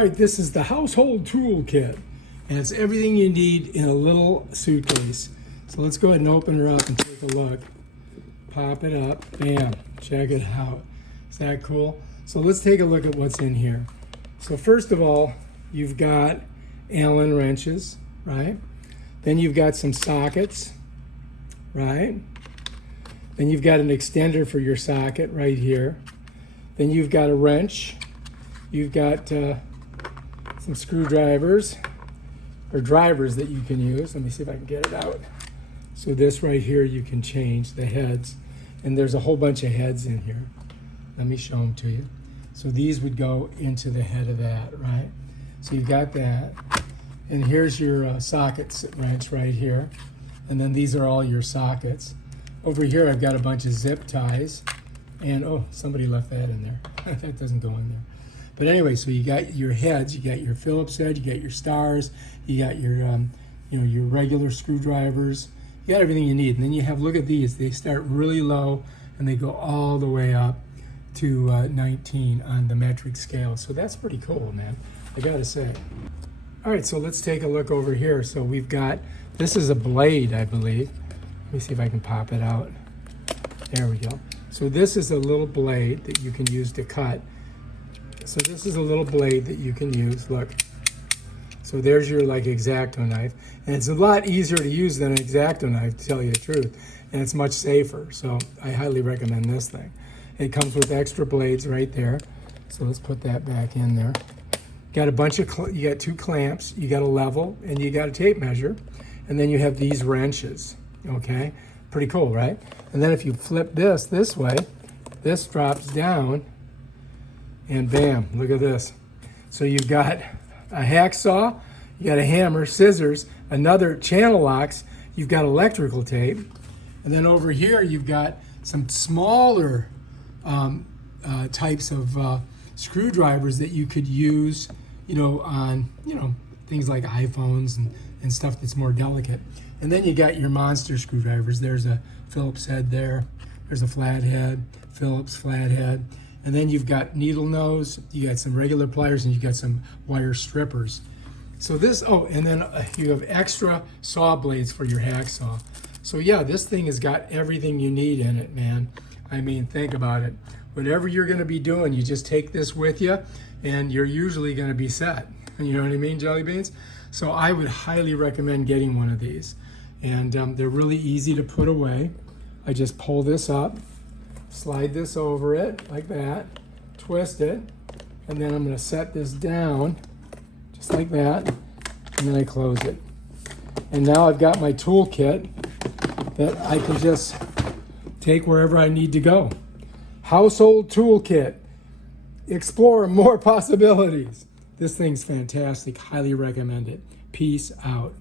All right, this is the household toolkit, and it's everything you need in a little suitcase. So let's go ahead and open her up and take a look. Pop it up, bam, check it out. Is that cool? So let's take a look at what's in here. So first of all, you've got Allen wrenches, right? Then you've got some sockets, right? Then you've got an extender for your socket right here. Then you've got a wrench. You've got some screwdrivers or drivers that you can use. Let me see if I can get it out. So this right here, you can change the heads. And there's a whole bunch of heads in here. Let me show them to you. So these would go into the head of that, right? So you've got that. And here's your socket wrench right here. And then these are all your sockets. Over here, I've got a bunch of zip ties. And oh, somebody left that in there. That doesn't go in there. But anyway, so you got your heads, you got your Phillips head, you got your stars, you got your, your regular screwdrivers. You got everything you need. And then you have, look at these. They start really low and they go all the way up to 19 on the metric scale. So that's pretty cool, man. I gotta say. All right, so let's take a look over here. So we've got, this is a blade, I believe. Let me see if I can pop it out. There we go. So this is a little blade that you can use to cut. So this is a little blade that you can use, look. So there's your like X-Acto knife. And it's a lot easier to use than an X-Acto knife, to tell you the truth. And it's much safer, so I highly recommend this thing. It comes with extra blades right there. So let's put that back in there. Got a bunch of, you got 2 clamps, you got a level, and you got a tape measure. And then you have these wrenches, okay? Pretty cool, right? And then if you flip this way, this drops down, and bam, look at this. So you've got a hacksaw, you got a hammer, scissors, another channel locks, you've got electrical tape, and then over here you've got some smaller types of screwdrivers that you could use, on, things like iPhones and stuff that's more delicate. And then you got your monster screwdrivers. There's a Phillips head there. There's a flathead, Phillips flathead. And then you've got needle nose, you got some regular pliers, and you got some wire strippers. So this, oh, and then you have extra saw blades for your hacksaw. So yeah, this thing has got everything you need in it, man. I mean, think about it. Whatever you're gonna be doing, you just take this with you, and you're usually gonna be set. You know what I mean, jelly beans? So I would highly recommend getting one of these. And they're really easy to put away. I just pull this up, slide this over it like that, twist it, and then I'm going to set this down just like that, and then I close it. And now I've got my toolkit that I can just take wherever I need to go. Household toolkit. Explore more possibilities. This thing's fantastic. Highly recommend it. Peace out.